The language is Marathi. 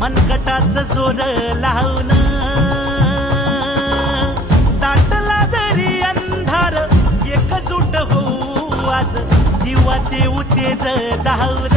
मनकटाच जोर लावून. दाटला जरी अंधार एकजूट होऊ आज. दिवा देऊ तेज धावर